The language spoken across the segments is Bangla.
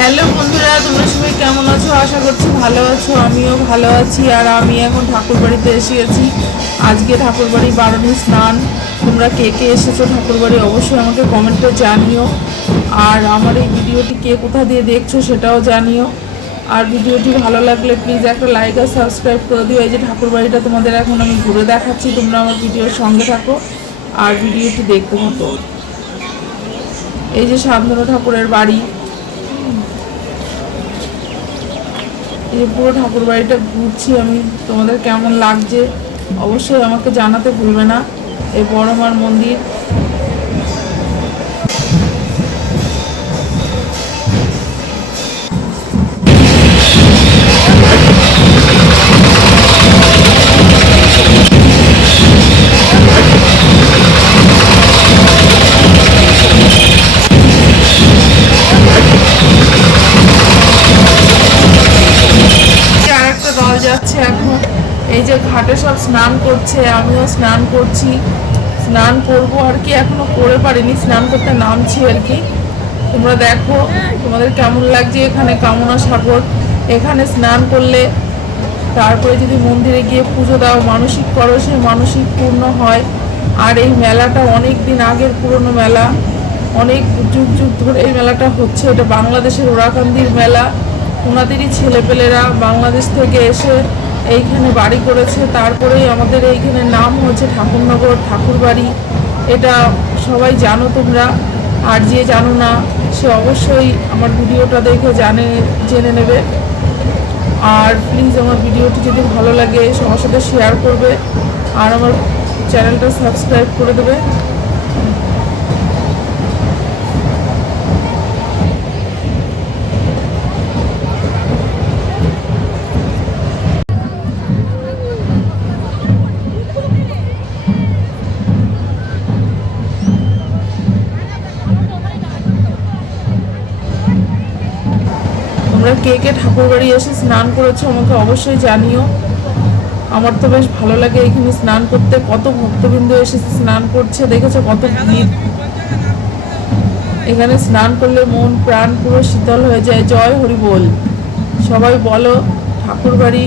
হ্যালো বন্ধুরা, তোমরা সবাই কেমন আছো? আশা করছি ভালো আছো। আমিও ভালো আছি। আর আমি এখন ঠাকুরবাড়িতে এসে গেছি। আজকে ঠাকুরবাড়ি বারণী স্নান। তোমরা কে কে এসেছো ঠাকুরবাড়ি অবশ্যই আমাকে কমেন্টে জানিও। আর আমার এই ভিডিওটি কে কোথা দিয়ে দেখছো সেটাও জানিও। আর ভিডিওটি ভালো লাগলে প্লিজ একটা লাইক আর সাবস্ক্রাইব করে দিও। এই যে ঠাকুরবাড়িটা তোমাদের এখন আমি ঘুরে দেখাচ্ছি, তোমরা আমার ভিডিওর সঙ্গে থাকো আর ভিডিওটি দেখতে থাকো। এই যে শান্তনু ঠাকুরের বাড়ি, এই পুরো ঠাকুর বাড়িটা ঘুরছি আমি। তোমাদের কেমন লাগছে অবশ্যই আমাকে জানাতে ভুলবে না। এই বড় মার মন্দির। দল যাচ্ছে এখন। এই যে ঘাটে সব স্নান করছে, আমিও স্নান করছি, স্নান করবো আর কি। এখনো করে পারিনি, স্নান করতে নামছি আর কি। তোমরা দেখো তোমাদের কেমন লাগছে। এখানে কামনা সাগর, এখানে স্নান করলে তারপরে যদি মন্দিরে গিয়ে পুজো দাও, মানসিক করো, সেই মানসিক পূর্ণ হয়। আর এই মেলাটা অনেক দিন আগের পুরনো মেলা, অনেক যুগ যুগ ধরে এই মেলাটা হচ্ছে। এটা বাংলাদেশের ওরাকান্দির মেলা। ওনাদেরই ছেলেপেলেরা বাংলাদেশ থেকে এসে এইখানে বাড়ি করেছে। তারপরেই আমাদের এইখানে নাম হচ্ছে ঠাকুরনগর ঠাকুরবাড়ি। এটা সবাই জানো তোমরা। আর যে জানো না সে অবশ্যই আমার ভিডিওটা দেখে জেনে নেবে। আর প্লিজ আমার ভিডিওটি যদি ভালো লাগে সবার সাথে শেয়ার করবে আর আমার চ্যানেলটা সাবস্ক্রাইব করে দেবে। তোমরা কে কে ঠাকুরবাড়ি এসে স্নান করেছো আমাকে অবশ্যই জানিও। আমার তো বেশ ভালো লাগে এখানে স্নান করতে। কত ভক্তবৃন্দ এসে স্নান করছে, দেখেছো কত ভিড়। এখানে স্নান করলে মন প্রাণ পুরো শীতল হয়ে যায়। জয় হরি বল, সবাই বলো ঠাকুরবাড়ি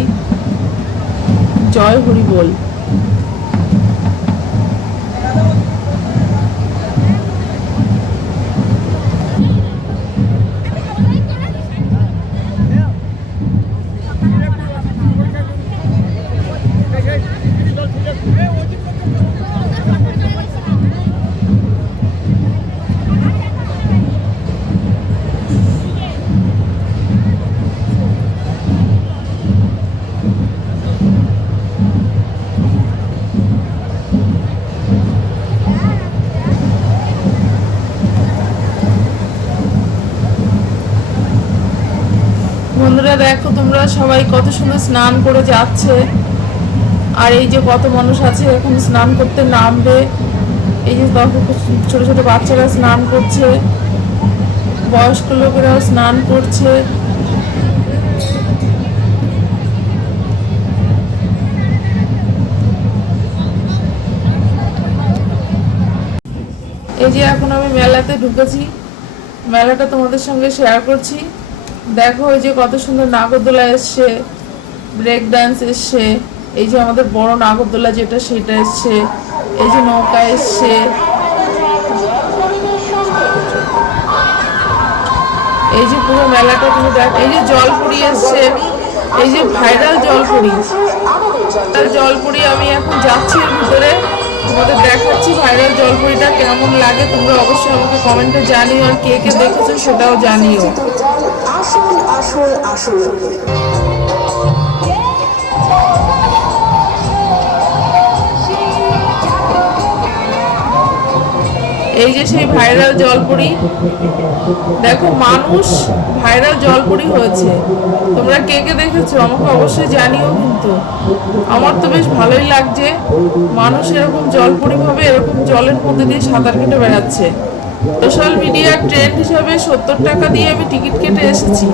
জয় হরি বল। বন্ধুরা দেখো তোমরা সবাই কত সুন্দর স্নান করে যাচ্ছে। আর এই যে কত মানুষ আছে এখন স্নান করতে নামবে। এই যে দেখো ছোট ছোট বাচ্চারা স্নান করছে, বয়স্ক লোকেরাও স্নান করছে। এই যে এখন আমি মেলাতে ঢুকেছি, মেলাটা তোমাদের সঙ্গে শেয়ার করছি। দেখো এই যে কত সুন্দর নাগরদোলা এসছে, ব্রেক ডান্স এসছে। এই যে আমাদের বড় নাগরদোলা যেটা সেটা এসছে। এই যে নৌকা এসছে। এই যে পুরো মেলাটা তুমি দেখো। এই যে জলপুরি এসছে, এই যে ভাইরাল জলপুরি। জলপুরি আমি এখন যাচ্ছি এর ভিতরে, তোমাদের দেখাচ্ছি ভাইরাল জলপুরিটা কেমন লাগে। তোমরা অবশ্যই আমাকে কমেন্টে জানিও। আর কে কে দেখেছো সেটাও জানিও। আসুন আসুন আসুন। এই যে সেই ভাইরাল জলপুরি, দেখো মানুষ ভাইরাল জলপুরি হয়েছে। তোমরা কে কে দেখেছো আমাকে অবশ্যই জানিও। কিন্তু আমার তো বেশ ভালোই লাগছে, মানুষ এরকম জলপুরি ভাবে এরকম জলের মধ্যে দিয়ে সাঁতার কেটে বেড়াচ্ছে। সোশ্যাল মিডিয়ার ট্রেন্ড হিসাবে 70 টাকা দিয়ে আমি টিকিট কেটে এসেছি,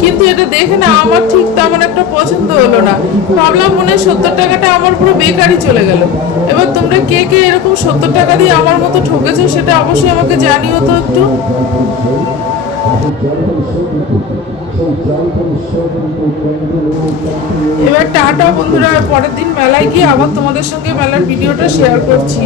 কিন্তু এটা দেখে না আমার ঠিক তেমন একটা পছন্দ হলো না। ভাবলাম মনে হয় 70 টাকাটা আমার পুরো বেকারই চলে গেল। এবার তোমরা কে কে এরকম 70 টাকা দিয়ে আমার মতো ঠকেছো সেটা অবশ্যই আমাকে জানিও তো একটু। এবার টাটা বন্ধুরা, পরের দিন মেলায় গিয়ে আবার তোমাদের সঙ্গে মেলার ভিডিওটা শেয়ার করছি।